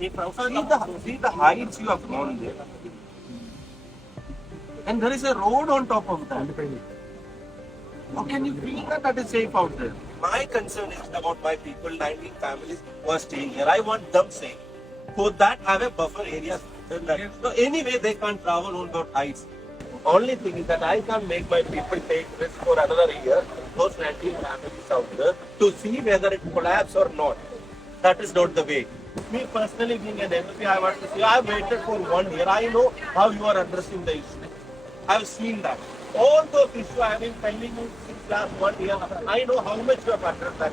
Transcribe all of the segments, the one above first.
See the heights you have gone there. And there is a road on top of that. How can you feel that that is safe out there? My concern is about my people, 19 families who are staying here. I want them safe. For that, have a buffer area. So anyway, they can't travel on those heights. Only thing is that I can't make my people take risk for another year, those 19 families out there, to see whether it collapses or not. That is not the way. Me personally, being an MP, I want to say, I waited for 1 year. I know how you are addressing the issue. I have seen that. All those issues I have been telling you since last 1 year. I know how much you have addressed that.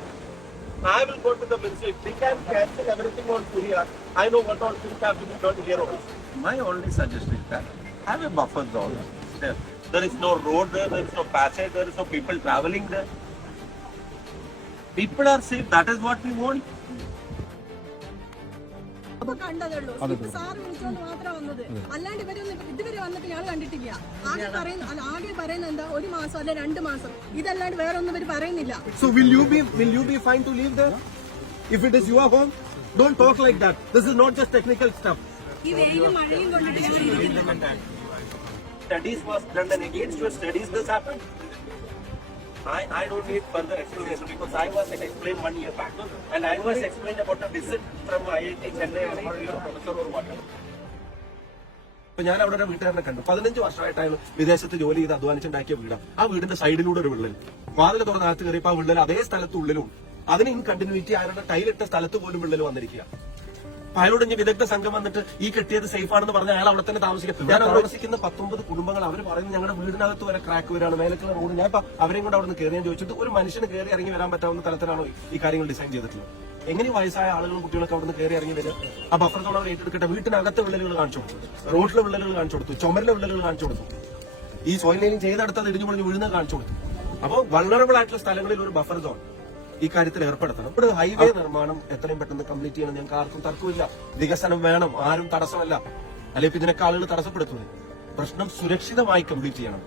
I will go to the ministry. If they can cancel everything on Korea, I know what all things have to be done here also. My only suggestion is that have a buffer zone. There is no road there, there is no passage, there is no people traveling there. People are safe, that is what we want. കണ്ടതുള്ളൂ sir വിളിച്ചോണ്ട് മാത്രം വന്നത്, അല്ലാണ്ട് ഇതുവരെ വന്നിട്ട് ഞങ്ങൾ കണ്ടിട്ടില്ല. ആകെ പറയുന്നത് എന്താ, 1 മാസം അല്ലെ 2 മാസം, ഇതല്ലാണ്ട് വേറെ ഒന്നും ഇവർ പറയുന്നില്ല. So will you be fine to leave there? If it is your home, don't talk like that. This is not just technical stuff. ഈ വെയിലും മഴയും കൊണ്ടിട്ട് Studies was done and against your studies this happened. I don't need further explanation because I was explained 1 year back and I was explained about a visit from IIT Chennai professor or whatever. ഇപ്പൊ ഞാൻ അവിടെ ഒരു വീട്ടുകാരനെ കണ്ടു. 15 വർഷമായിട്ട് അയാൾ വിദേശത്ത് ജോലി ചെയ്ത് അധ്വാനിച്ചുണ്ടാക്കിയ വീടാണ്. ആ വീടിന്റെ സൈഡിലൂടെ ഒരു വിള്ളൽ, വാതിൽ തുറന്നകത്ത് കയറിയപ്പോ ആ വിള്ളൽ അതേ സ്ഥലത്തുള്ളിലും അതിന് ഇൻ കണ്ടിന്യൂറ്റി അയാളുടെ ടൈലിട്ട സ്ഥലത്ത് പോലും വിള്ളൽ വന്നിരിക്കുക. അയാളോട് ഇനി വിദഗ്ധ സംഘം വന്നിട്ട് ഈ കെട്ടിയത് സേഫ് ആണെന്ന് പറഞ്ഞാൽ അയാൾ അവിടെ തന്നെ താമസിക്കും. ഞാൻ താമസിക്കുന്ന 19 കുടുംബങ്ങൾ അവർ പറയുന്നത് ഞങ്ങളുടെ വീടിനകത്ത് വരെ ക്രാക്ക് വരാണ്, മേലക്കുള്ള റോഡ്. ഞാൻ ഇപ്പൊ അവരെയും കൊണ്ട് അവിടെ നിന്ന് കയറി ഞാൻ ചോദിച്ചിട്ട് ഒരു മനുഷ്യന് കയറി ഇറങ്ങി വരാൻ പറ്റാവുന്ന തരത്തിലാണോ ഈ കാര്യങ്ങൾ ഡിസൈൻ ചെയ്തിട്ടുള്ളത്? എങ്ങനെ വയസ്സായ ആളുകളും കുട്ടികളൊക്കെ അവിടെ നിന്ന് കയറി ഇറങ്ങി വരും? ആ ബഫർ സോൺ അവർ ഏറ്റെടുക്കട്ടെ. വീട്ടിനകത്തെ വിള്ളലുകൾ കാണിച്ചു കൊടുത്തു, റോഡിലെ വിള്ളലുകൾ കാണിച്ചു കൊടുത്തു, ചുമരിലെ വിള്ളലുകൾ കാണിച്ചു കൊടുത്തു, ഈ സോയിൽ ലൈനിങ് ചെയ്തെടുത്തത് ഇടിഞ്ഞു പൊളിഞ്ഞ് വീഴുന്നത് കാണിച്ചു കൊടുത്തു. അപ്പോൾ വൾണറബിൾ ആയിട്ടുള്ള സ്ഥലങ്ങളിൽ ഒരു ബഫർ സോൺ ഈ കാര്യത്തിൽ ഏർപ്പെടുത്തണം. ഇവിടെ ഹൈവേ നിർമ്മാണം എത്രയും പെട്ടെന്ന് കംപ്ലീറ്റ് ചെയ്യണം. ഞങ്ങൾക്ക് ആർക്കും തർക്കമില്ല, വികസനം വേണം, ആരും തടസ്സമല്ല. അല്ലെങ്കിൽ ഇതിനൊക്കെ ആളുകൾ തടസ്സപ്പെടുത്തുന്നത്. പ്രശ്നം സുരക്ഷിതമായി കംപ്ലീറ്റ് ചെയ്യണം.